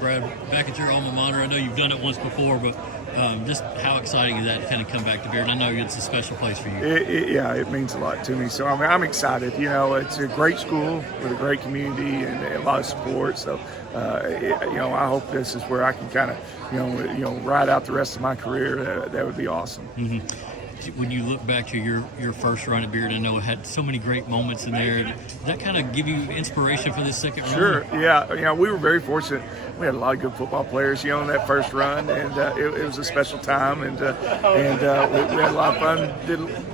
Brad, back at your alma mater. I know you've done it once before, but just how exciting is that to kind of come back to Bearden? I know it's a special place for you. It means a lot to me. So I'm excited. It's a great school with a great community and a lot of support. So I hope this is where I can kind of ride out the rest of my career. That would be awesome. Mm-hmm. When you look back to your first run at Bearden, I know it had so many great moments in there. Does that kind of give you inspiration for this second run? Sure, yeah. We were very fortunate. We had a lot of good football players, in that first run, and it was a special time, and we had a lot of fun.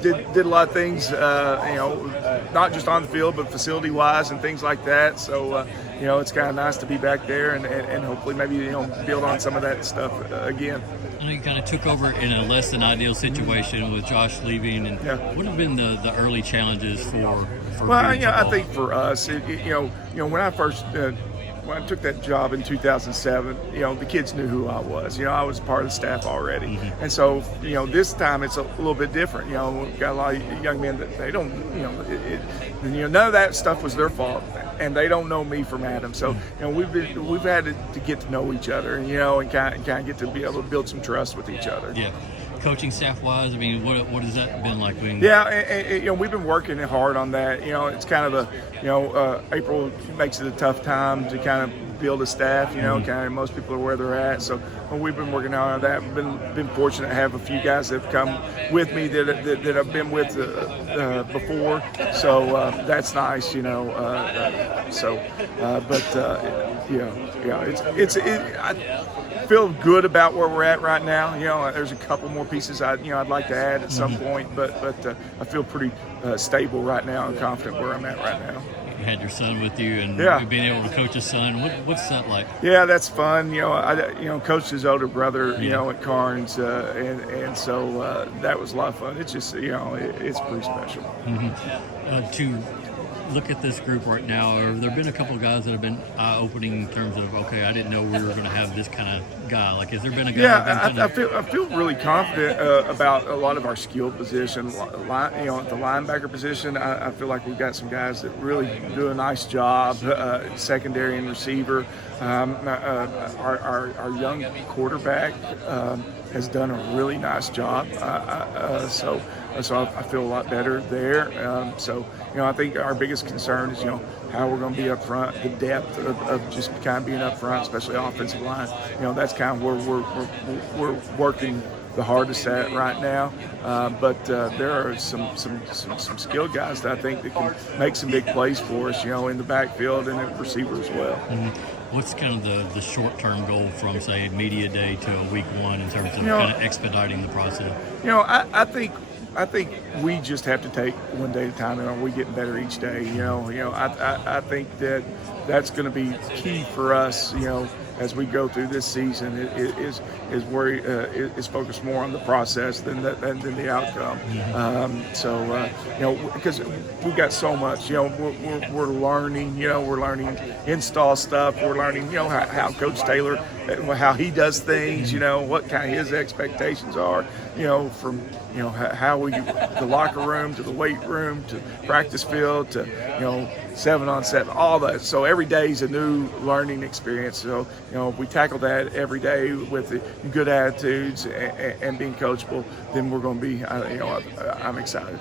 Did a lot of things, not just on the field, but facility-wise and things like that. So, it's kind of nice to be back there and hopefully maybe build on some of that stuff again. I know you kind of took over in a less than ideal situation with Josh leaving, and what have been the early challenges for Well, football? I think for us, when I first when I took that job in 2007, the kids knew who I was. I was part of the staff already, and so this time it's a little bit different. We've got a lot of young men that they don't, none of that stuff was their fault, and they don't know me from Adam. So we've had to get to know each other, and kind of get to be able to build some trust with each other. Yeah. Coaching staff-wise, I mean, what has that been like? We've been working hard on that. It's kind of April makes it a tough time to kind of build a staff. Kind of most people are where they're at. So we've been working on that. We've been fortunate to have a few guys that have come with me that I've been with before. So that's nice. I feel good about where we're at right now. There's a couple more pieces I'd like to add at some point, but I feel pretty stable right now and confident where I'm at right now. You had your son with you, and being able to coach his son. What's that like? Yeah, that's fun. I coached his older brother, at Carnes, and so that was a lot of fun. It's just, it's pretty special. Mm-hmm. To look at this group right now, there have been a couple of guys that have been eye-opening in terms of, okay, I didn't know we were going to have this kind of guy. Like, has there been a guy? Yeah, I feel really confident about a lot of our skill position. At the linebacker position, I feel like we've got some guys that really do a nice job. Secondary and receiver. Our young quarterback has done a really nice job. So I feel a lot better there. I think our biggest concern is, how we're going to be up front, the depth of just kind of being up front, especially offensive line. That's kind of where we're working the hardest at right now. But there are some skilled guys that I think that can make some big plays for us, in the backfield and at receiver as well. Mm-hmm. What's kind of the short-term goal from, say, media day to a week one in terms of kind of expediting the process? I think we just have to take one day at a time, and we're getting better each day. I think that's going to be key for us. As we go through this season, is where is focused more on the process than the outcome. Because we've got so much. We're learning. We're learning install stuff. We're learning. How Coach Taylor, how he does things. What kind of his expectations are. From how we the locker room to the weight room to practice field to 7-on-7, all that. So every day is a new learning experience. So if we tackle that every day with the good attitudes and being coachable, then we're going to be. I'm excited.